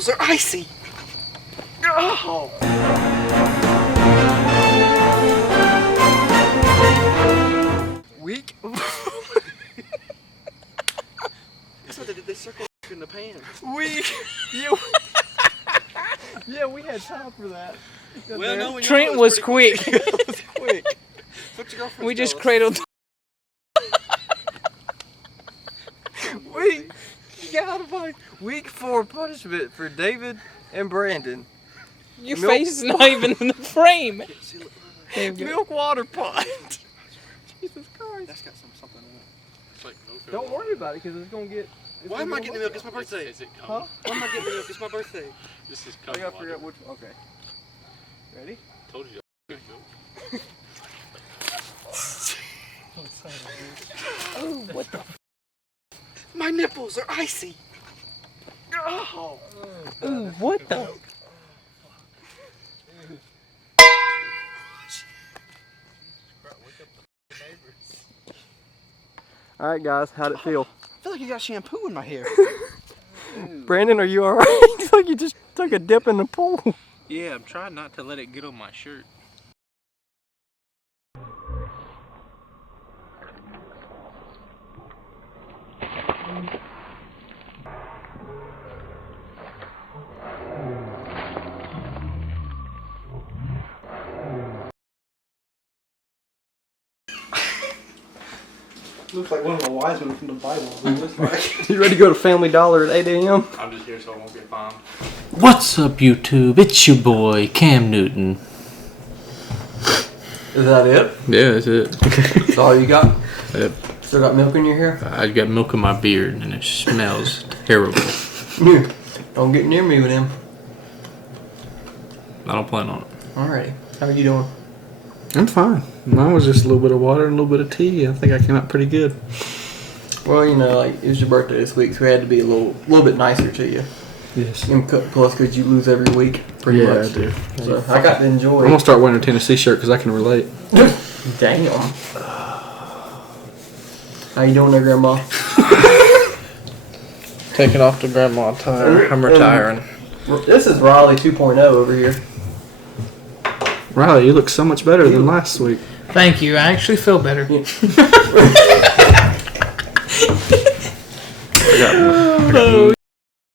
nipples are icy. Oh. Weak. That's what they did. They circled in the pan. Weak. Yeah, we had time for that. Well, no, Trent was quick. It was quick. What your girlfriend We just tell us? cradled. We gotta find week 4 punishment for David and Brandon. Your face is not even in the frame. Milk water pot. Jesus Christ. That's got something in it. It's like milk. Don't worry about it because it's gonna get. Why am I getting the milk? It's my birthday. Huh? Why am I getting the milk? It's my birthday. This is I coming. gotta figure out which. Okay. Ready? Told you. Oh, what the? My nipples are icy. Oh. Ooh, what the? All right, guys. How'd it feel? I feel like you got shampoo in my hair. Brandon, are you all right? It's like you just took a dip in the pool. Yeah, I'm trying not to let it get on my shirt. Looks like one of the wise men from the Bible. Looks like. You ready to go to Family Dollar at 8 a.m.? I'm just here so I won't get fined. What's up, YouTube? It's your boy, Cam Newton. Is that it? Yeah, that's it. That's all you got? Yep. Still got milk in your hair? I got milk in my beard and it smells terrible. Don't get near me with him. I don't plan on it. Alrighty. How are you doing? I'm fine. Mine was just a little bit of water and a little bit of tea. I think I came out pretty good. Well, you know, like, it was your birthday this week, so we had to be a little bit nicer to you. Yes. And plus, because you lose every week, pretty Yeah, much. I do. So I got to enjoy. I'm gonna start wearing a Tennessee shirt because I can relate. Damn. How you doing there, Grandma? Taking off the grandma attire. I'm retiring. This is Riley 2.0 over here. Riley, you look so much better than last week. Thank you. I actually feel better.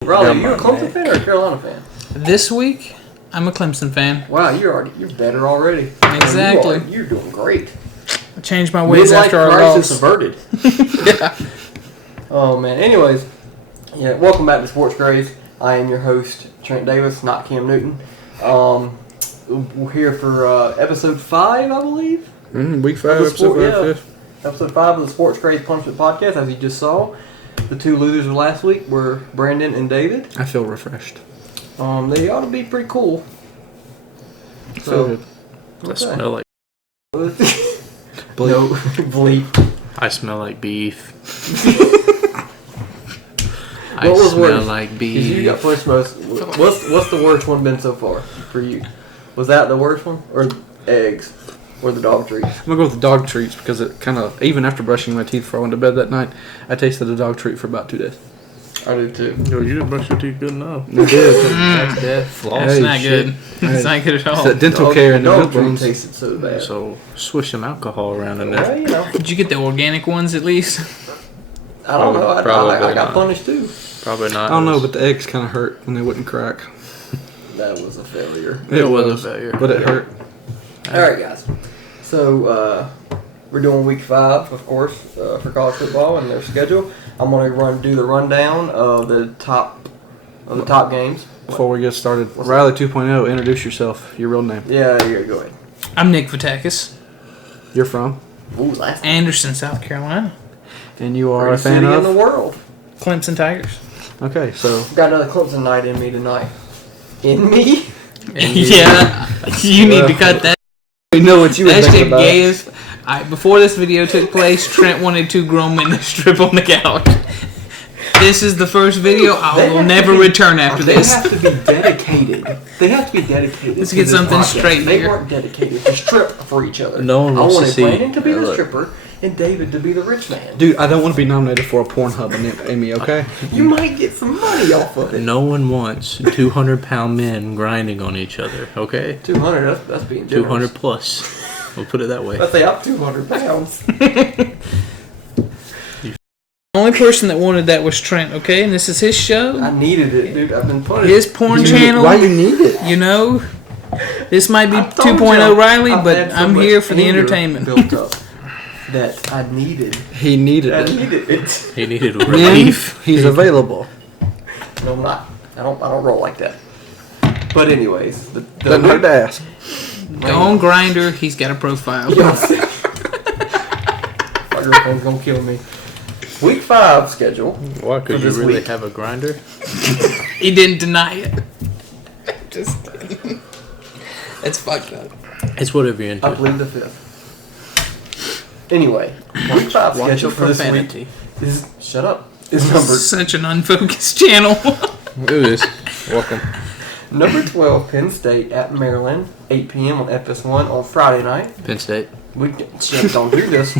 Riley, you a Clemson fan or a Carolina fan? This week, I'm a Clemson fan. Wow, you're better already. Exactly. You're doing great. I changed my ways after our crisis loss. averted. Yeah. Oh man. Anyways, yeah. Welcome back to Sports Craze. I am your host, Trent Davis, not Cam Newton. We're here for episode 5, I believe. Week 5, episode 5. Episode 5 of the Sports Craze Punishment Podcast. As you just saw, the 2 losers of last week were Brandon and David. I feel refreshed. They ought to be pretty cool. So good. I smell like Bleep. No, bleep. I smell like beef. What was smell worse? like 'Cause beef. you got pushed most. What's the worst one been so far for you? Was that the worst one, or eggs, or the dog treats? I'm gonna go with the dog treats because it kind of, even after brushing my teeth before I went to bed that night, I tasted a dog treat for about 2 days. I do too. Yo, you didn't brush your teeth good enough. I did. That's dead. Floss Hey, not shit. good. Hey. It's not good at It's all. that dental care and the dog milk treat bones. tasted so bad. So swish some alcohol around in there. Well, you know, Did you get the organic ones at least? I don't know. I Probably got not. punished too. Probably not. I don't know, but the eggs kind of hurt when they wouldn't crack. That was a failure. It was a failure. But it hurt. All right, guys. So we're doing week 5, of course, for college football and their schedule. I'm gonna do the rundown of the top games. Before we get started, Riley 2.0, introduce yourself, your real name. Yeah, go ahead. I'm Nick Vatakis, You're from? Ooh, last Anderson, South Carolina. And you are a greatest fan city in of? the world. Clemson Tigers. Okay, so Got another Clemson night in me tonight. In me? Yeah, you need to cut that. we know what you were That thinking shit about. gay as. Before this video took place, Trent wanted 2 grown men to strip on the couch. This is the first video. I will never return after this. They have to be dedicated. They have to be dedicated. Let's get something straight They here. weren't dedicated to strip for each other. No one I wants to wanted see- Brandon to be the look. stripper and David to be the rich man. Dude, I don't want to be nominated for a Pornhub, Amy, okay? You might get some money off of it. No one wants 200-pound men grinding on each other, okay? 200, that's being generous. 200 plus. We'll put it that way. Let's say I'm 200 pounds. The only person that wanted that was Trent, okay? And this is his show, I needed it, dude. I've been putting his porn channel. Why you need it? You know, this might be I told 2.0 you, Riley, I've but had so I'm much here for the anger entertainment. Built up that I needed. He needed I it. needed it. He needed Man, relief. he's available. No, I'm not. I don't roll like that. But anyways, the Doesn't hurt to ask. Go on Grinder. He's got a profile. My girlfriend's gonna kill me. Week 5 schedule. Why could For you this really week. have a grinder? He didn't deny it. Just kidding. It's fucked up. It's whatever you're I into. plead the 5th. Anyway, week 5 Watch schedule your for this profanity. week is shut up. Is number Such an unfocused channel. Look at this. Welcome. number 12 Penn State at Maryland, 8 p.m. on FS1 on Friday night. Penn State. We shit, don't do this.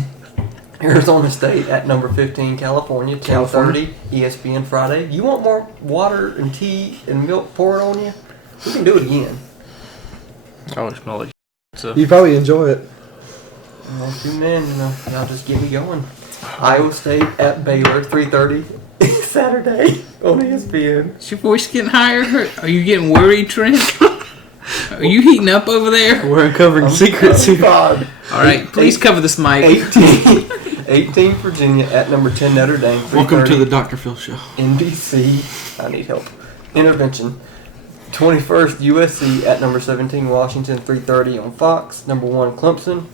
Arizona State at number 15 California, 10:30 ESPN Friday. You want more water and tea and milk poured on you? We can do it again. I always smell like so. You probably enjoy it. Well, 2 men, y'all just get me going. Iowa State at Baylor, 3:30 Saturday on ESPN. Is your voice getting higher? Are you getting worried, Trent? Are you heating up over there? We're uncovering secrets here. God. All right, please cover this mic. 18 Virginia at number 10 Notre Dame. Welcome to 3:30 the Dr. Phil Show. NBC. I need help. Intervention. 21st USC at number 17 Washington, 3:30 on Fox. Number 1 Clemson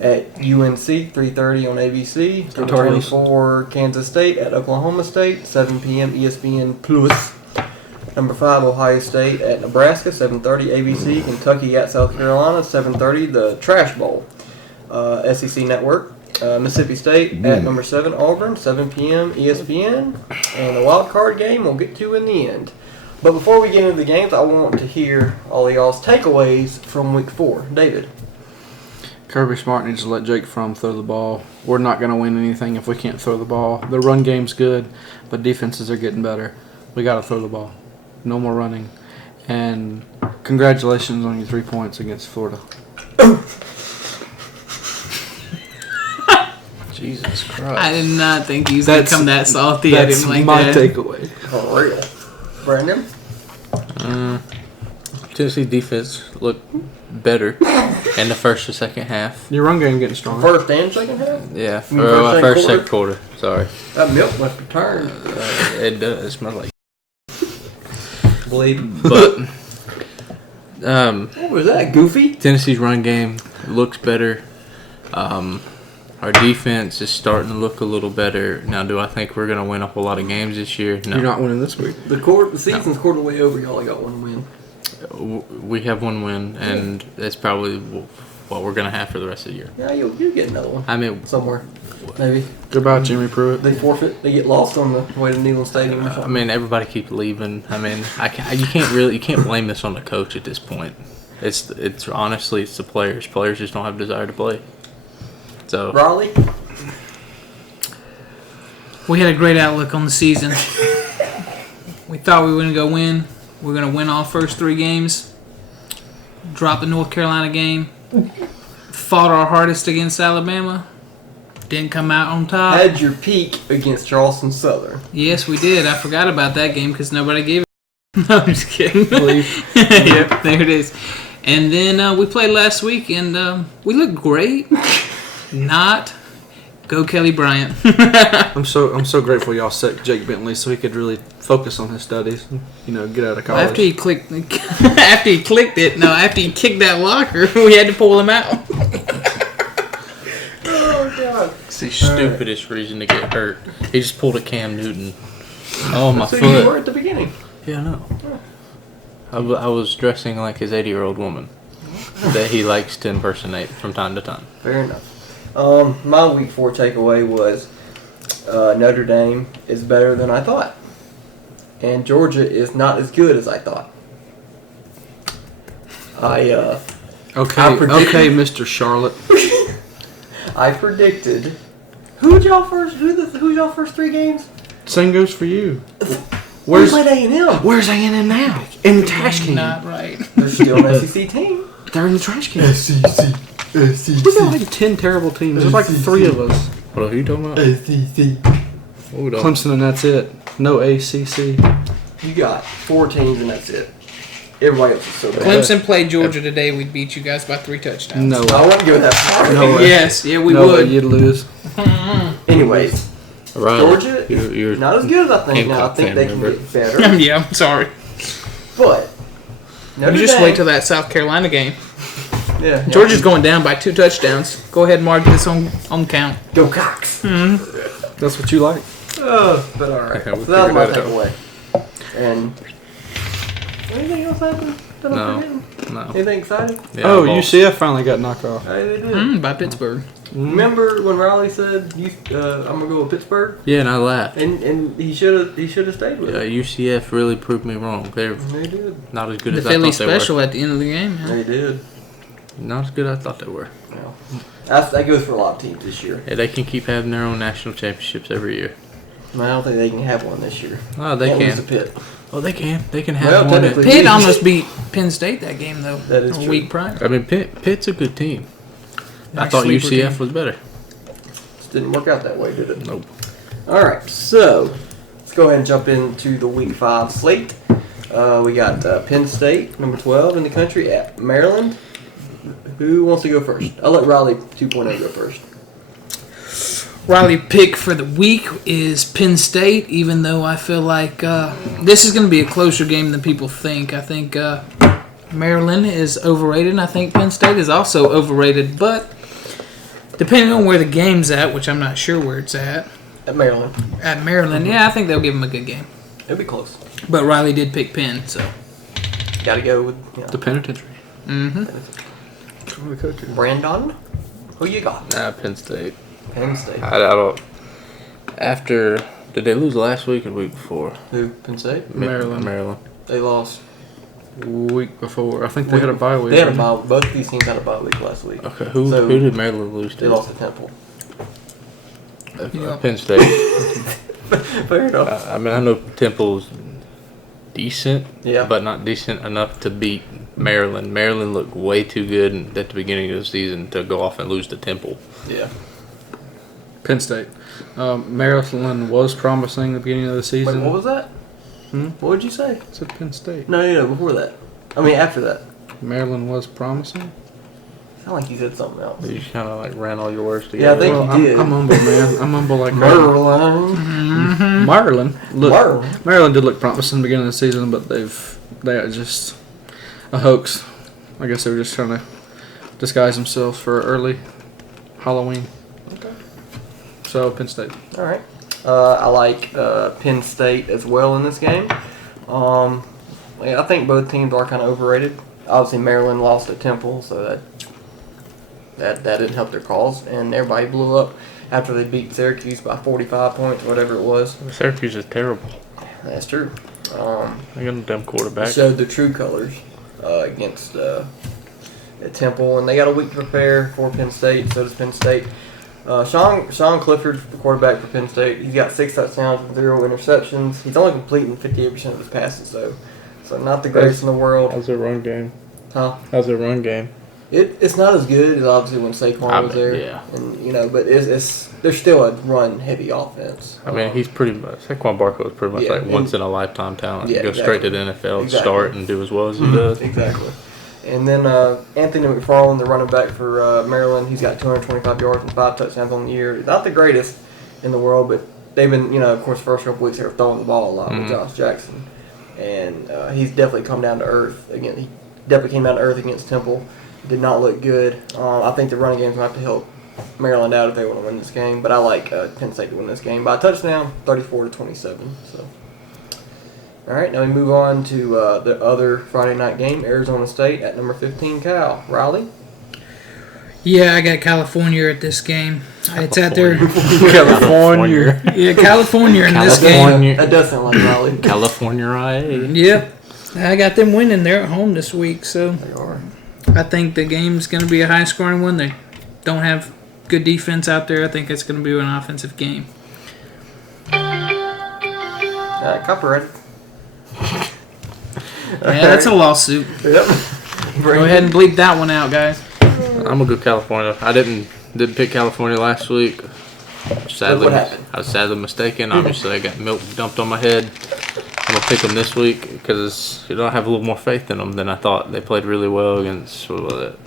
at UNC, 3:30 on ABC. Number Tar 24 Kansas State at Oklahoma State, 7 p.m. ESPN Plus. Number 5 Ohio State at Nebraska, 7:30 ABC. Kentucky at South Carolina, 7:30 the Trash Bowl. SEC Network. Mississippi State at number 7 Auburn, 7 p.m. ESPN. And the wild card game we'll get to in the end. But before we get into the games, I want to hear all of y'all's takeaways from week 4. David. Kirby Smart needs to let Jake Fromm throw the ball. We're not going to win anything if we can't throw the ball. The run game's good, but defenses are getting better. We got to throw the ball. No more running. And congratulations on your 3 points against Florida. Jesus I Christ. did not think he was going to come that salty at That's him like my that. takeaway. For real. Brandon. Tennessee defense looked better in the first or second half. Your run game getting stronger. First and second half? Yeah, You mean first second second quarter. Sorry, That milk must have turned. it does. It smells like. Bleed. But What was that, Goofy? Tennessee's run game looks better. Our defense is starting to look a little better. Now, do I think we're going to win a whole lot of games this year? No. You're not winning this week. The season's quarter way over. Y'all only got 1 win. We have 1 win, and it's probably what we're going to have for the rest of the year. Yeah, you'll get another one I mean, somewhere. Maybe Goodbye, Jimmy Pruitt. they forfeit. They get lost on the way to Neyland Stadium or something. everybody keeps leaving. I mean, you can't blame this on the coach at this point. It's honestly it's the players. Players just don't have desire to play. So Raleigh. We had a great outlook on the season. We thought we were going to go win. We're going to win all first 3 games. Drop the North Carolina game. Fought our hardest against Alabama. Didn't come out on top. Had your peak against Charleston Southern. Yes, we did. I forgot about that game because nobody gave it. No, I'm just kidding. Believe. Yep, there it is. And then we played last week, and we looked great. Not. Go Kelly Bryant. I'm so grateful y'all set Jake Bentley so he could really focus on his studies. Get out of college. After he clicked it, after he kicked that locker, we had to pull him out. Oh God. it's the stupidest reason to get hurt. He just pulled a Cam Newton. Oh, my So you were foot. at the beginning. Yeah, no. I was dressing like his 80-year-old woman that he likes to impersonate from time to time. Fair enough. My week 4 takeaway was Notre Dame is better than I thought. And Georgia is not as good as I thought. I Okay, Mr. Charlotte. I predicted. Who's y'all first 3 games? Same goes for you. We played A&M. Where's A&M now? In the trash can. Not right. They're still an SEC team. They're in the trash can. SEC. We got like 10 terrible teams. There's like 3 of us. What are you talking about? Oh, don't. Clemson, and that's it. No ACC. You got 4 teams and that's it. Everybody else is so bad. Clemson played Georgia today. We'd beat you guys by 3 touchdowns. No. I wouldn't give it that far. No way. Yes, yeah, we no would. way you'd lose. Anyways, Right. Georgia You're not as good as I think. Now I Hancock think fan, they can remember? get better. Yeah, I'm sorry. But Notre You just Dame- wait till that South Carolina game. Yeah, Georgia's going down by 2 touchdowns. Go ahead, Mark. Get this on count. Go Cox. That's what you like. But all right. Okay, we'll So that was my figure that out. takeaway. And anything else happen that I'm No. forgetting? No. Anything exciting? Yeah, Oh, well, UCF finally got knocked off. Hey, they did. By Pittsburgh. Remember when Riley said, "I'm gonna go with Pittsburgh," Yeah, and I laughed. and he should have stayed with it. UCF really proved me wrong. They're They did. not as good The as I Philly thought they special were. at the end of the game, man. They did. Not as good as I thought they were. Well, that goes for a lot of teams this year. Yeah, they can keep having their own national championships every year. I don't think they can have one this year. Oh, they Can't lose can. to Pitt. Oh, they can. They can have Well, one. technically- Pitt almost beat Penn State that game, though. That is a true. week prior. I mean, Pitt's a good team. I Nice thought sleeper UCF team. was better. Just didn't work out that way, did it? Nope. All right, so let's go ahead and jump into the Week 5 slate. We got Penn State, number 12 in the country, at Maryland. Who wants to go first? I'll let Riley 2.0 go first. Riley pick for the week is Penn State, even though I feel like this is going to be a closer game than people think. I think Maryland is overrated, and I think Penn State is also overrated. But depending on where the game's at, which I'm not sure where it's at Maryland. Maryland, yeah, I think they'll give them a good game. It'll be close. But Riley did pick Penn, so. Got to go with The penitentiary. Mm-hmm. Brandon. Who you got? Penn State. Penn State. I don't. After did they lose last week or the week before? Who? Penn State? Maryland. Maryland. They lost. Week before. I think they had a bye week. They had a bye. Both of these teams had a bye week last week. Okay, who So- did Maryland lose to? They lost to Temple. Yeah. Penn State. Fair enough. I mean, I know Temple's decent, Yeah. but not decent enough to beat Maryland. Maryland looked way too good at the beginning of the season to go off and lose to Temple. Yeah. Penn State. Maryland was promising at the beginning of the Wait, season. what was that? Hmm? What did you say? I said Penn State. No, before that. I mean, after that. Maryland was promising. I like you said something else. You kind of like ran all your words Yeah, I together. think Well, you did. I'm humble, man. I'm humble like Maryland. Maryland. Look, Maryland. Maryland did look promising at the beginning of the season, but they are just a hoax. I guess they were just trying to disguise themselves for early Halloween. Okay. So Penn State. All right. I like Penn State as well in this game. I think both teams are kind of overrated. Obviously, Maryland lost at Temple, so that didn't help their cause, and everybody blew up after they beat Syracuse by 45 points, whatever it was. Syracuse is terrible. That's true. They got a dumb quarterback. Showed the true colors against at Temple, and they got a week to prepare for Penn State. So does Penn State. Sean Clifford, the quarterback for Penn State, he's got 6 touchdowns and 0 interceptions. He's only completing 58% of his passes, so not the greatest in the world. How's their run game? Huh? How's their run game? It's not as good as obviously when Saquon was there. Yeah. And but it's they're still a run heavy offense. I mean, he's pretty much Saquon Barkley was pretty much Yeah, like and- once in a lifetime talent. Yeah, Go straight to the exactly. NFL, Exactly. start and do as well as he does. Exactly. And then Anthony McFarland, the running back for Maryland, he's got 225 yards and 5 touchdowns on the year. Not the greatest in the world, but they've been, of course, the first couple weeks they were throwing the ball a lot with Josh Jackson. And he's definitely come down to earth. Again, he definitely came down to earth against Temple. Did not look good. I think the running game's going to have to help Maryland out if they want to win this game. But I like Penn State to win this game by a touchdown, 34-27. So. All right, now we move on to the other Friday night game, Arizona State at number 15, Cal. Riley? Yeah, I got California at this game. It's at their California. yeah California in this game. California. That does sound like Raleigh. California, right? Yep, I got them winning. They're at home this week, so They are. I think the game's going to be a high-scoring one. They don't have good defense out there. I think it's going to be an offensive game. Copyrighted. Yeah, that's a lawsuit. Yep. Go ahead and bleep that one out, guys. I'm gonna go California. I didn't pick California last week. Sadly, What happened? I was sadly mistaken. Obviously, I got milk dumped on my head. I'm gonna pick them this week because I have a little more faith in them than I thought. They played really well against what was it?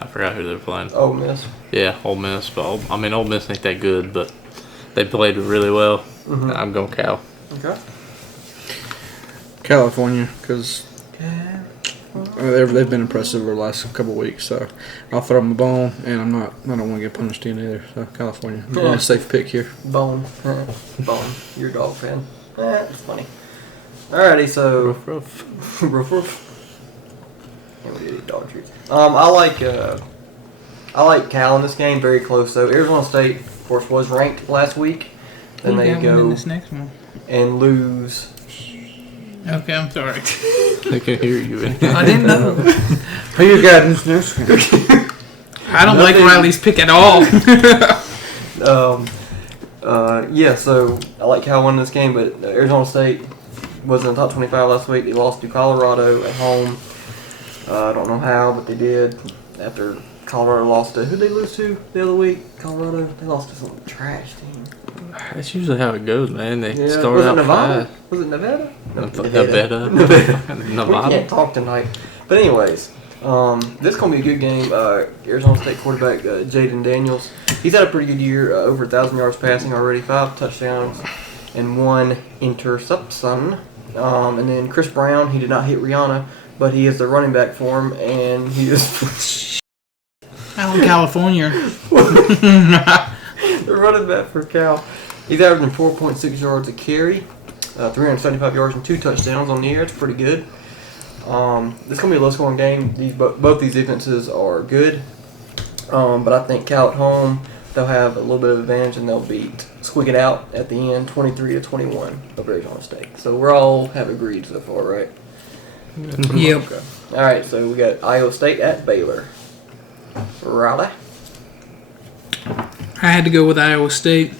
I forgot who they were playing. Oh, miss. Yeah, Ole Miss. But Ole Miss ain't that good, but they played really well. Mm-hmm. I'm going Cal. Okay. California, because they've been impressive over the last couple of weeks. So I'll throw them a bone, and I don't want to get punished in either. So California, Yeah. a safe pick here. Bone. Bone. You're a dog fan. That's funny. Alrighty, so. Ruff, ruff. Ruff, ruff. Yeah, we did eat dog treats. I like Cal in this game. Very close though. Arizona State, of course, was ranked last week. Then Who they got one in go this next one. and lose. Okay, I'm sorry. They can hear you. I didn't know. Who you got in this game? I don't like Nothing. Riley's pick at all. Yeah, so I like Cal winning this game, but Arizona State was in the top 25 last week. They lost to Colorado at home. I don't know how, but they did. After Colorado lost to, who did they lose to the other week? Colorado. They lost to some trash team. That's usually how it goes, man. They Yeah, start was it out Nevada? fast. Was it Nevada? Nevada. We Nevada. can't talk tonight. But anyways, this is gonna be a good game. Arizona State quarterback Jaden Daniels. He's had a pretty good year. Over 1,000 yards passing already, 5 touchdowns, and 1 interception. And then Chris Brown. He did not hit Rihanna, but he is the running back for him, and he is Out in California. the running back for Cal. He's averaging 4.6 yards a carry, 375 yards and 2 touchdowns on the year. It's pretty good. This is gonna be a low-scoring game. Both these defenses are good, but I think Cal at home they'll have a little bit of advantage and they'll squeak it out at the end, 23-21 over Arizona State. So we're all have agreed so far, right? Yep. Okay. All right. So we got Iowa State at Baylor. Raleigh. I had to go with Iowa State.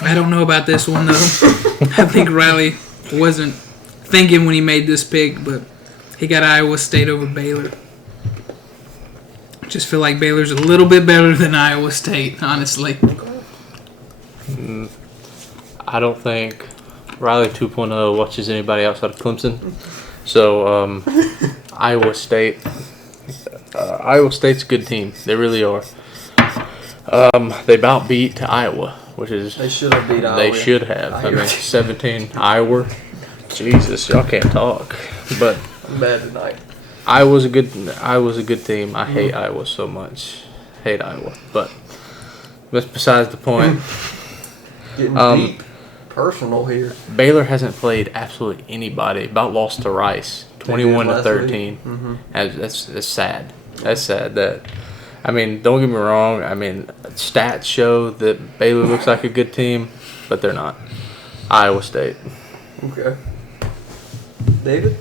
I don't know about this one, though. I think Riley wasn't thinking when he made this pick, but he got Iowa State over Baylor. Just feel like Baylor's a little bit better than Iowa State, honestly. I don't think Riley 2.0 watches anybody outside of Clemson. So, Iowa State. Iowa State's a good team. They really are. They about beat Iowa, which is... They should have beat Iowa. They should have. I mean, 17. Iowa. Jesus, y'all can't talk. But I'm bad tonight. Iowa's a good team. I hate Iowa so much. Hate Iowa. But that's besides the point. Getting deep. Personal here. Baylor hasn't played absolutely anybody. About lost to Rice, 21-13. Mm-hmm. That's sad. That's sad. I mean, don't get me wrong. I mean, stats show that Baylor looks like a good team, but they're not. Iowa State. Okay. David?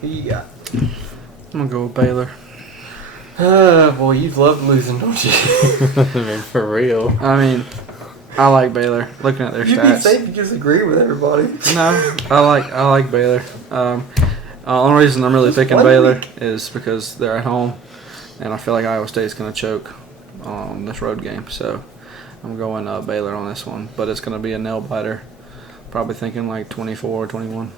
Who you got? I'm gonna go with Baylor. Boy, you love losing, don't you? I mean, for real. I mean, I like Baylor. Looking at their You'd be stats. safe if you just agree with everybody. No, I like Baylor. Only reason I'm really picking one Baylor week. is because they're at home, and I feel like Iowa State's going to choke on this road game. So I'm going Baylor on this one, but it's going to be a nail biter. Probably thinking like 24-21.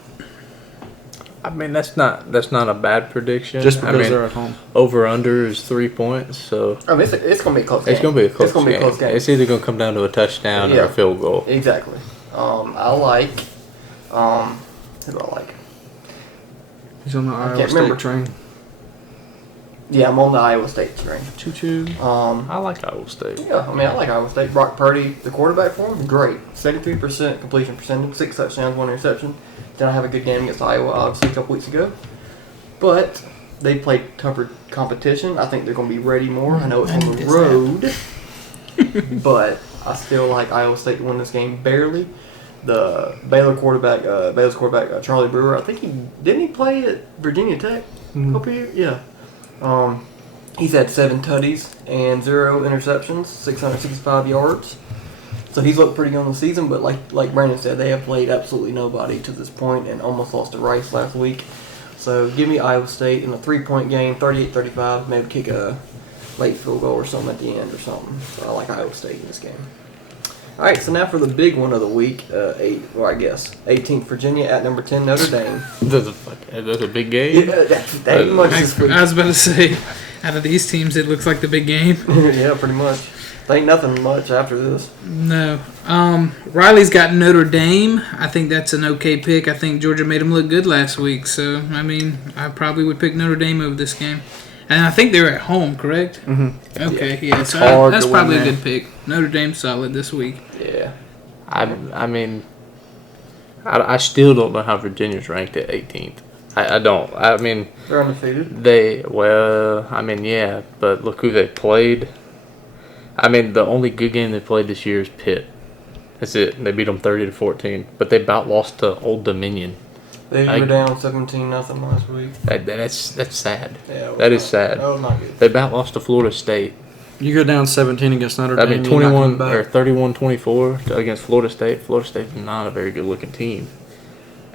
I mean, that's not a bad prediction. Just because I mean, they're at home. over under is 3 points, so I mean, it's going to be a close game. it's gonna be a close It's going to be game. a close game. It's either gonna come down to a touchdown or Yeah. a field goal. Exactly. I like. Who do I like? He's on the Iowa can't State remember. train. Yeah, I'm on the Iowa State train. Choo choo. I like Iowa State. Yeah, I mean, I like Iowa State. Brock Purdy, the quarterback for him, great. 73% completion percentage, 6 touchdowns, 1 interception. Did not have a good game against Iowa, obviously, a couple weeks ago. But they play tougher competition. I think they're going to be ready more. I know it's I on need the this road, but I still like Iowa State to win this game barely. The Baylor's quarterback Charlie Brewer. I think he play at Virginia Tech. Up here, yeah. He's had 7 tutties and 0 interceptions, 665 yards. So he's looked pretty good on the season, but like Brandon said, they have played absolutely nobody to this point and almost lost to Rice last week. So give me Iowa State in a 3-point game, 38-35, maybe kick a late field goal or something at the end or something. So I like Iowa State in this game. All right, so now for the big one of the week, 18th Virginia at number 10 Notre Dame. That's a big game. Yeah, that much this week. I was about to say, out of these teams, it looks like the big game. Yeah, pretty much. Ain't nothing much after this. No. Riley's got Notre Dame. I think that's an okay pick. I think Georgia made them look good last week. So, I mean, I probably would pick Notre Dame over this game. And I think they're at home, correct? Mm-hmm. Okay, yeah. So hard that's to probably win a there. good pick. Notre Dame solid this week. Yeah. I mean, I still don't know how Virginia's ranked at 18th. I don't. I mean, They're undefeated. yeah, but look who they played. I mean, the only good game they played this year is Pitt. That's it. They beat them 30-14, but they about lost to Old Dominion. They were down 17-0 last week. That's sad. Yeah, That is sad. That was not good. They about lost to Florida State. You go down 17 against Notre I Dame. mean, you're not 21 coming or back. 31-24 against Florida State. Florida State's not a very good looking team.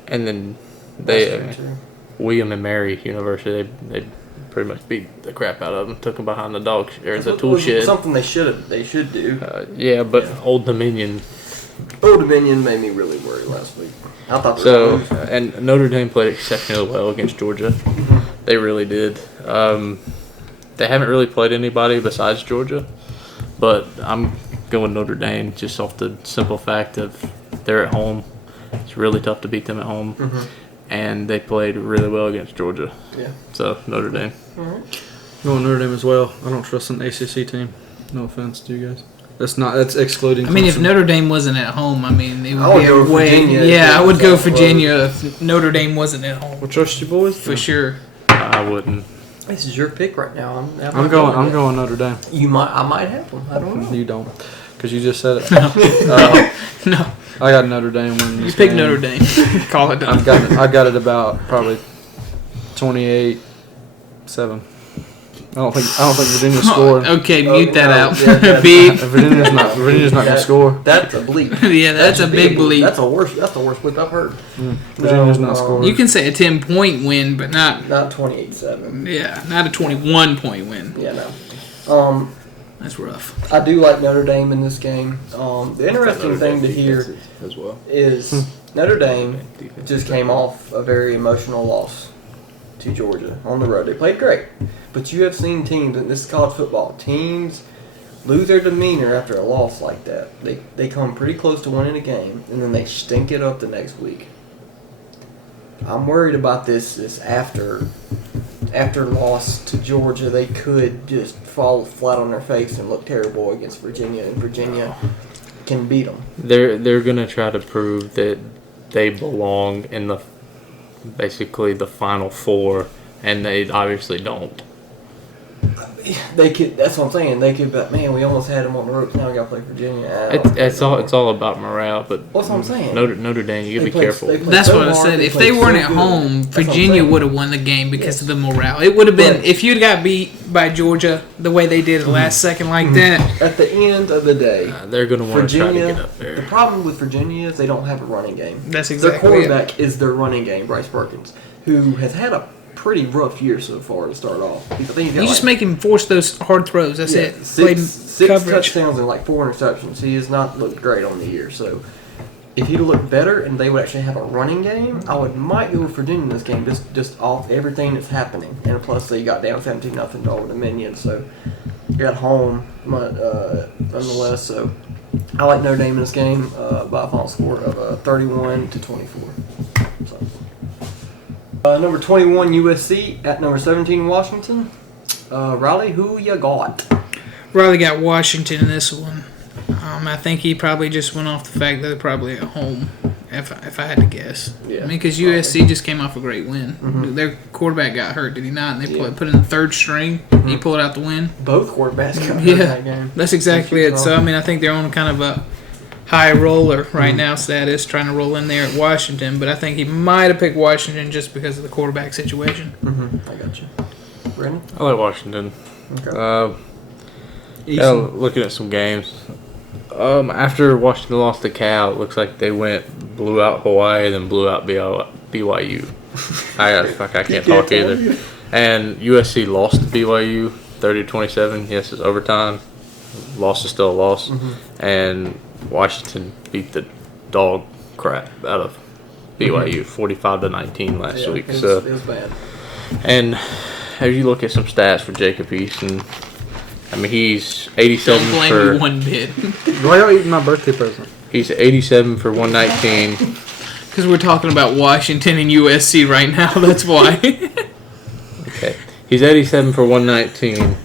And then That's very true. William and Mary University, they pretty much beat the crap out of them, took them behind the dog or the It tool was shed. Something they should do. Yeah, but Yeah. Old Dominion. Old Dominion made me really worried last week. I thought they were So, gonna lose. and Notre Dame played exceptionally well against Georgia. They really did. They haven't really played anybody besides Georgia, but I'm going Notre Dame just off the simple fact of they're at home. It's really tough to beat them at home, and they played really well against Georgia. Yeah. So Notre Dame. Going Notre Dame as well. I don't trust an ACC team. No offense to you guys. That's excluding. I mean, if Clemson. Notre Dame wasn't at home, I mean, it I would would be go away. Virginia if Yeah, it I would was go that close. Virginia if Notre Dame wasn't at home. We'll trust you boys For sure. I wouldn't. This is your pick right now. I'm going Notre Dame. I might have one. I don't know. You don't, because you just said it. No, I got Notre Dame winning you this pick game. Notre Dame. Call it done. I got it about probably 28-7. I don't think Virginia scored. Okay, mute that no, out. yeah, that's Beep. Virginia's not gonna score. That's a bleep. Yeah, that's a big bleep. That's the worst bleep I've heard. Virginia's not scoring. You can say a 10-point win, but not 28-7. not a 21-point win. Yeah, no. That's rough. I do like Notre Dame in this game. The interesting thing to hear as well. is Notre Dame just came off a very emotional loss to Georgia on the road. They played great, but you have seen teams, and this is college football, teams lose their demeanor after a loss like that. They come pretty close to winning a game, and then they stink it up the next week. I'm worried about this after loss to Georgia. They could just fall flat on their face and look terrible against Virginia, and Virginia can beat them. They're gonna try to prove that they belong in basically the Final Four, and they obviously don't. They could. That's what I'm saying. They could, but man, we almost had them on the ropes. Now we got to play Virginia. It's all about morale, but What's what I'm saying? Notre Dame, you gotta be careful. That's what I said. If they weren't at home, Virginia would have won the game because of the morale. It would have been if you'd got beat by Georgia the way they did the last second like that. At the end of the day, They're gonna want to try to Virginia. get up The there. problem with Virginia is they don't have a running game. That's Their exactly it. quarterback is their running game, Bryce Perkins, who has had a pretty rough year so far to start off. I think he's got You just make him force those hard throws. That's it. Play Six coverage. touchdowns and like 4 interceptions. He has not looked great on the year. So if he'd looked better and they would actually have a running game, I might go with Virginia in this game just off everything that's happening. And plus they got down 17-0 to Old Dominion, so you're at home nonetheless. So I like Notre Dame in this game by a final score of 31-24. So. Number 21 USC at number 17 Washington. Riley, who you got? Riley got Washington in this one. I think he probably just went off the fact that they're probably at home If I had to guess. Yeah. I mean, because USC just came off a great win. Their quarterback got hurt, did he not? And they put in the third string. He pulled out the win. Both quarterbacks got hurt in Yeah, that game. that's exactly it. So, I mean, I think they're on kind of a high roller right now status, trying to roll in there at Washington. But I think he might have picked Washington just because of the quarterback situation. I got you. Brandon? I like Washington. Okay. Yeah, looking at some games. After Washington lost to Cal, it looks like they blew out Hawaii, then blew out BYU. I can't talk either. And USC lost to BYU 30-27. Yes, it's overtime. Loss is still a loss. And Washington beat the dog crap out of BYU 45-19 last week. It So was bad. and as you look at some stats for Jacob Eason, I mean he's 87 Don't blame for me one bit. Why y'all eating my birthday present? he's 87 for 119. Because we're talking about Washington and USC right now. That's why. Okay, he's 87 for 119,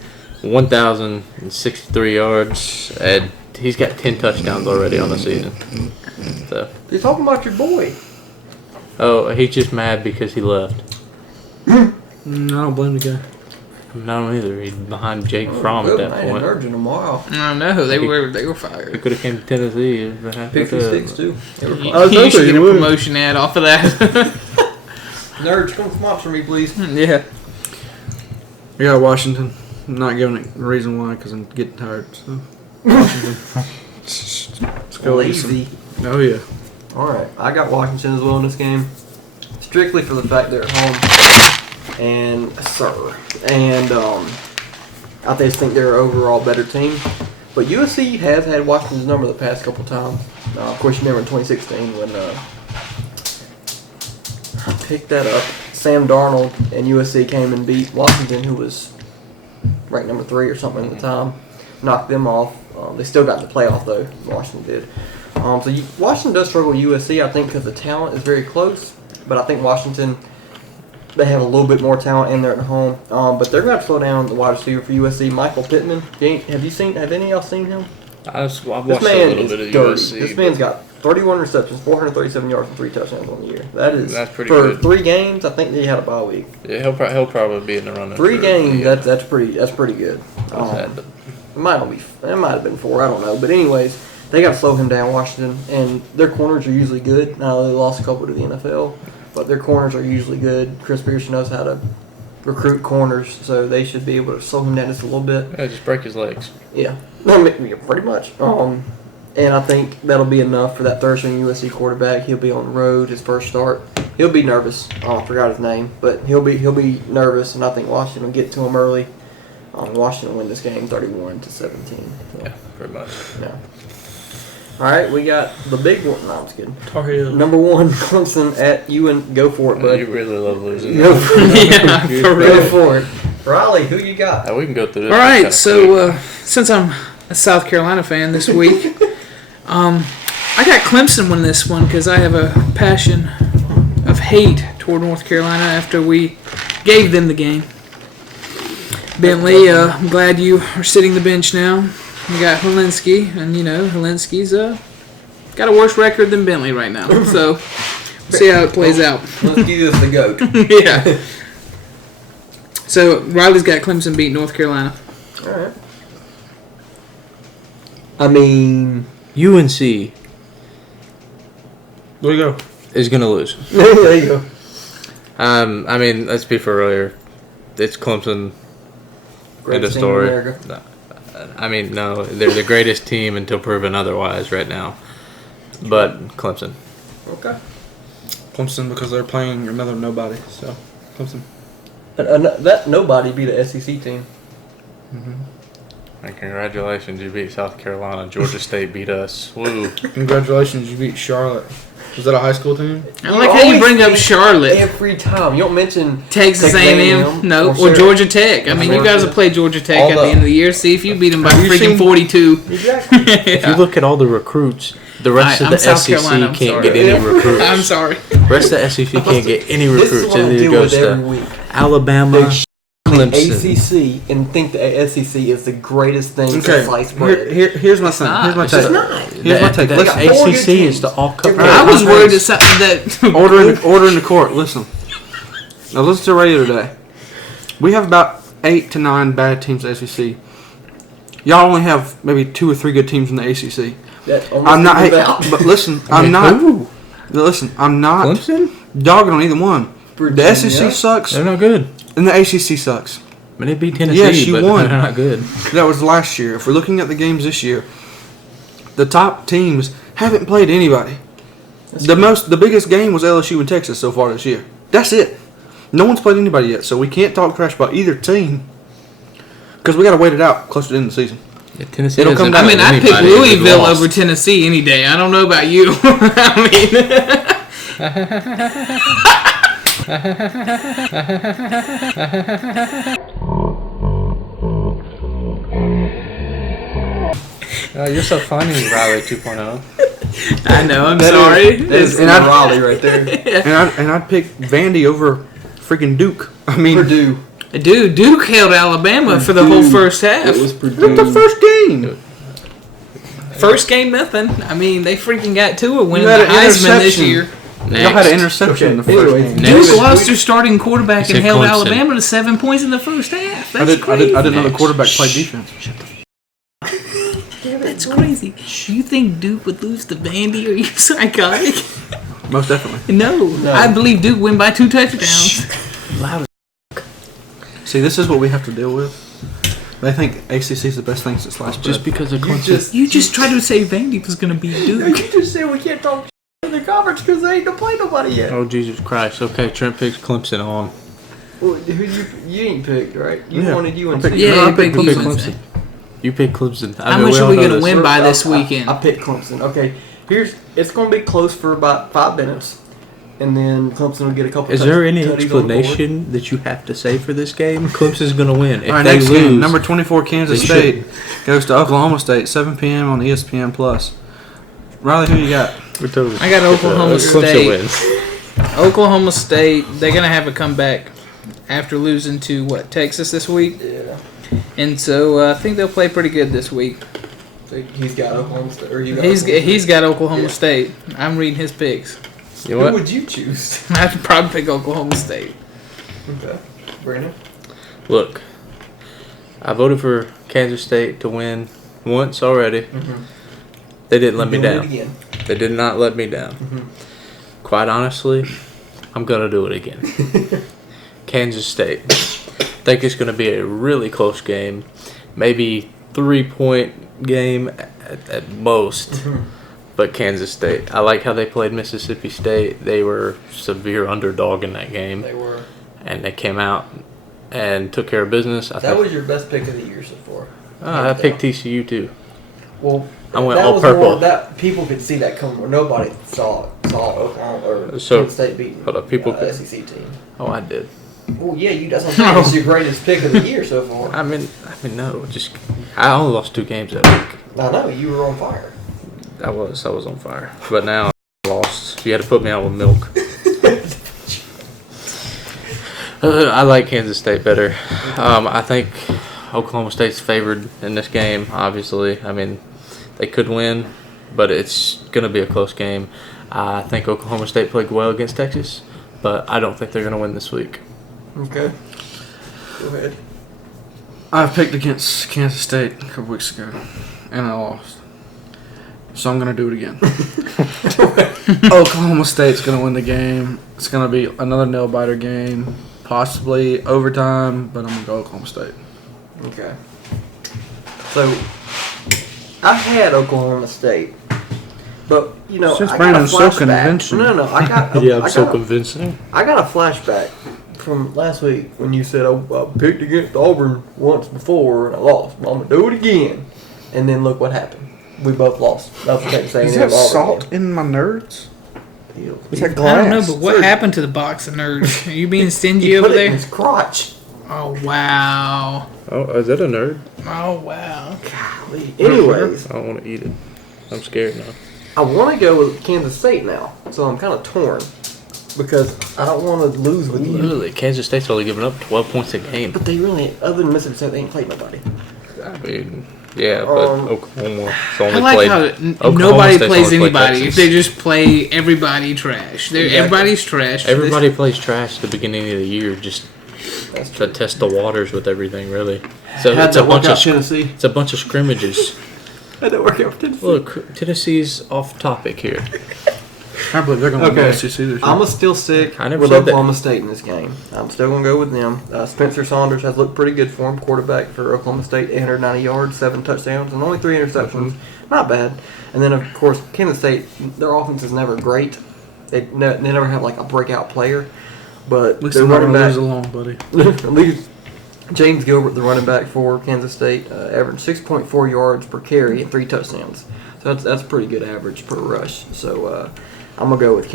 1,063 yards, and he's got 10 touchdowns already on the season. So, You're talking about your boy. oh, he's just mad because he left. I don't blame the guy. Not either. He's behind Jake Fromm at Good that man, point. urging them all. I don't know. They were He fired. could have came to Tennessee. Pick six too. They were You, fine. you should get a promotion ad off of that. Nerds, come sponsor me, please. Yeah. I got Washington. I'm not giving it the reason why because I'm getting tired. So Washington. Let's go with Lazy. some- Oh yeah. All right, I got Washington as well in this game, strictly for the fact they're at home, and I just think they're an overall better team. But USC has had Washington's number the past couple times. Of course, you remember in 2016 when I picked that up. Sam Darnold and USC came and beat Washington, who was ranked number 3 or something at the time. Knocked them off. They still got in the playoff though. Washington did. Washington does struggle with USC, I think, because the talent is very close. But I think Washington, they have a little bit more talent and they're at home. But they're going to have to slow down the wide receiver for USC, Michael Pittman. Have any of y'all seen him? I've watched This a man little is bit of dirty. USC. This man's got 31 receptions, 437 yards, and 3 touchdowns on the year. That's pretty for good. 3 games. I think they had a bye week. Yeah, he'll probably be in the running. 3 for games. the- That's pretty good. Sad, but It might have been 4. I don't know. But anyways, they got to slow him down, Washington, and their corners are usually good. Now they lost a couple to the NFL, but their corners are usually good. Chris Pearson knows how to recruit corners, so they should be able to slow him down just a little bit. yeah, just break his legs. Yeah, I mean, yeah, pretty much. And I think that'll be enough for that third-string USC quarterback. He'll be on the road his first start. He'll be nervous. I forgot his name, but he'll be nervous, and I think Washington will get to him early. Washington will win this game 31-17. So, Yeah, pretty much. yeah. All right, we got the big one. No, I'm just kidding. Tar Heels. Number 1, Clemson at UN. Go for it, bud. You really love losing. Go for it. Yeah, for Go real. for it. Riley, who you got? We can go through this. All right, kinda so since I'm a South Carolina fan this week, I got Clemson win this one because I have a passion of hate toward North Carolina after we gave them the game. Bentley, I'm glad you are sitting the bench now. We got Helinski, and Helinski's got a worse record than Bentley right now. So, we'll see how it plays out. Let's give this the GOAT. Yeah. So, Riley's got Clemson beat North Carolina. All right. I mean, UNC There you go. is gonna lose. there you go. I mean, let's be for real. It's Clemson. Greatest End team of in story. America. I mean, no, they're the greatest team until proven otherwise right now. But Clemson. Okay. Clemson because they're playing another nobody. So Clemson. That nobody beat a SEC team. And congratulations, you beat South Carolina. Georgia State beat us. Woo. Congratulations, you beat Charlotte. Was that a high school team? I like how you bring up Charlotte. Every time. You don't mention Texas A&M, no, or Sarah. Georgia Tech. I mean, you guys will play Georgia Tech All at the end of the year. See if you beat them by Have you freaking seen- 42. Exactly. If you look at all the recruits, the rest of I'm the South SEC Carolina, I'm can't sorry. get any recruits. I'm sorry. The rest of the SEC can't get any This is recruits. what I It either deal goes with every to week. Alabama, Big between Clemson. ACC and think the SEC is the greatest thing since sliced bread. Here's my thing. Here's my It's take. just not. Here's my take. The Listen, got four good ACC teams. is the all cup. I was my worried face. that order in the court. Listen. Now listen to the radio today. We have about 8 to 9 bad teams in the SEC. Y'all only have maybe 2 or 3 good teams in the ACC. That almost I'm not. Hey, evens out. but listen, I'm not. Who? Listen, I'm not Clemson? dogging on either one. The Virginia. SEC sucks, They're not good. and the ACC sucks. I mean, they beat Tennessee, Yes, you but won. they're not good. That was last year. If we're looking at the games this year, the top teams haven't played anybody. The biggest game was LSU and Texas so far this year. That's it. No one's played anybody yet, so we can't talk trash about either team because we got to wait it out closer to the end of the season. Yeah, Tennessee It'll come hasn't down. I played picked anybody, and they've Louisville lost. over Tennessee any day. I don't know about you. I You're so funny, Riley 2.0. I know. I'm sorry. That's And I- Raleigh right there. And I'd pick Vandy over freaking Duke. I mean, Purdue. Dude, Duke held Alabama for the whole first half. It was that's Purdue. the first game. First game, nothing. I mean, they freaking got to it winning You the had an Heisman this interception. year. Y'all had an interception in the Okay, first anyways, game. Next. Duke lost their starting quarterback You and said held Clemson. Alabama to 7 points in the first half. I That's crazy. didn't know the Next. quarterback played defense. That's crazy. You think Duke would lose to Vandy? Are you psychotic? Most definitely. No. I believe Duke win by 2 touchdowns. See, this is what we have to deal with. They think ACC is the best thing since sliced bread. Just because of Clemson. You just tried to say Vandy was going to beat You Duke. just said we can't talk in the conference because they ain't to play nobody yet. Oh, Jesus Christ. Okay, Trent picks Clemson on. Well, who you ain't picked, right? You Yeah. wanted UNC. I picked- Yeah, No, I you picked picked Who picked Clemson. Clemson? You picked Clemson. How much are we going to win by this I weekend? picked Clemson. Okay, it's going to be close for about 5 minutes, and then Clemson will get a couple. Is there any tutties on the board. explanation that you have to say for this game? Clemson's going to win. If All right, they next lose, game, number 24 Kansas they State goes to Oklahoma State, 7 p.m. on ESPN Plus. Riley, who you got? we're totally I got Oklahoma Clemson State. wins. Oklahoma State, they're going to have a comeback after losing to, Texas this week? Yeah, And so I think they'll play pretty good this week. so he's got Oklahoma State, or you got. He's Oklahoma State. he's got Oklahoma Yeah. State. I'm reading his picks. You know Who what? would you choose? I'd probably pick Oklahoma State. Okay, Brandon. Look, I voted for Kansas State to win once already. Mm-hmm. They didn't let me Doing it down. again. They did not let me down. Mhm. Quite honestly, I'm going to do it again. Kansas State. I think it's going to be a really close game. Maybe 3-point game at most. Mhm. But Kansas State. I like how they played Mississippi State. They were severe underdog in that game. They were. And they came out and took care of business. I That think was your best pick of the year so far. I picked TCU too. Well, I went that all was purple. More, that people could see that coming. Where nobody saw Oklahoma or So, Kansas State beating hold up, people could- SEC team. Oh, I did. Well, yeah, that's what I'm saying. It's your greatest pick of the year so far. I mean, no. Just I only lost 2 games that week. I know you were on fire. I was on fire, but now I lost. You had to put me out with milk. I like Kansas State better. I think Oklahoma State's favored in this game. Obviously, I mean, they could win, but it's going to be a close game. I think Oklahoma State played well against Texas, but I don't think they're going to win this week. Okay. Go ahead. I've picked against Kansas State a couple weeks ago, and I lost. So I'm going to do it again. Oklahoma State's going to win the game. It's going to be another nail-biter game, possibly overtime, but I'm going to go Oklahoma State. Okay. So, I had Oklahoma State, but Since I Brandon's so got a flashback. convincing. No, I got. convincing. I got a flashback from last week when you said I picked against Auburn once before and I lost. I'm gonna do it again, and then look what happened. We both lost. That's what Texas Is A&M that Auburn salt in my nerds? game. Is that I glass? don't know, but what Sir. happened to the box of nerds? Are you being stingy He over put it in there? his crotch. Oh, wow. Oh, is that a nerd? Oh, wow. Golly. Anyways, I don't want to eat it. I'm scared now. I want to go with Kansas State now, so I'm kind of torn because I don't want to lose with you. Literally, Kansas State's only giving up 12 points a game. But they really, other than Mississippi State, they ain't played nobody. I mean, yeah, but Oklahoma's only I like played. how Oklahoma nobody State's plays only played anybody. Texas. They just play everybody trash. Everybody's trash. Everybody plays trash at the beginning of the year just That's to true. test the waters with everything, really. So Had it's a to work bunch out of Tennessee. it's a bunch of scrimmages. Had to work out Tennessee. Look, Tennessee's off topic here. I believe they're going to Okay. win the SEC this year. I'm still sick I never with said that. Oklahoma State in this game. I'm still going to go with them. Spencer Saunders has looked pretty good for him. Quarterback for Oklahoma State, 890 yards, 7 touchdowns, and only 3 interceptions. Not bad. And then, of course, Kansas State, their offense is never great. They never have like a breakout player. But At least their they're not running going to back, lose alone, buddy. at least James Gilbert, the running back for Kansas State, averaged 6.4 yards per carry and 3 touchdowns. So that's pretty good average per rush. So I'm gonna go with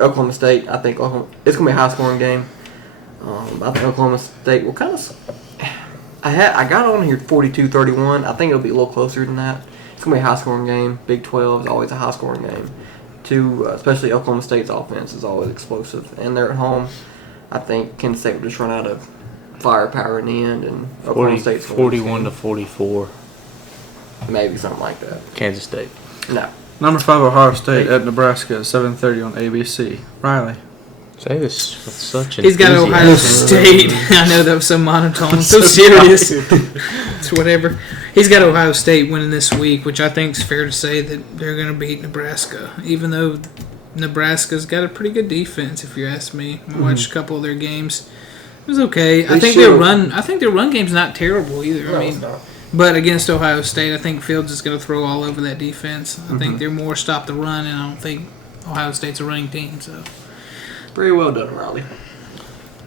Oklahoma State. I think it's gonna be a high scoring game. I think Oklahoma State will kind of. I got on here 42-31. I think it'll be a little closer than that. It's gonna be a high scoring game. Big 12 is always a high scoring game. Especially Oklahoma State's offense is always explosive, and they're at home. I think Kansas State will just run out of firepower in the end, and Oklahoma State's gonna lose 41 the to 44, game. Maybe something like that. Kansas State. No. Number 5, Ohio State at Nebraska at 7:30 on ABC. Riley. Say this with such He's got Ohio enthusiasm. State. I know that was so monotone, so serious. It's whatever. He's got Ohio State winning this week, which I think is fair to say that they're going to beat Nebraska, even though Nebraska's got a pretty good defense. If you ask me, I watched a couple of their games. It was okay. I think their run game's not terrible either. No, I it's mean, not. but against Ohio State, I think Fields is going to throw all over that defense. I think they're more stop the run, and I don't think Ohio State's a running team. So Very well done, Riley.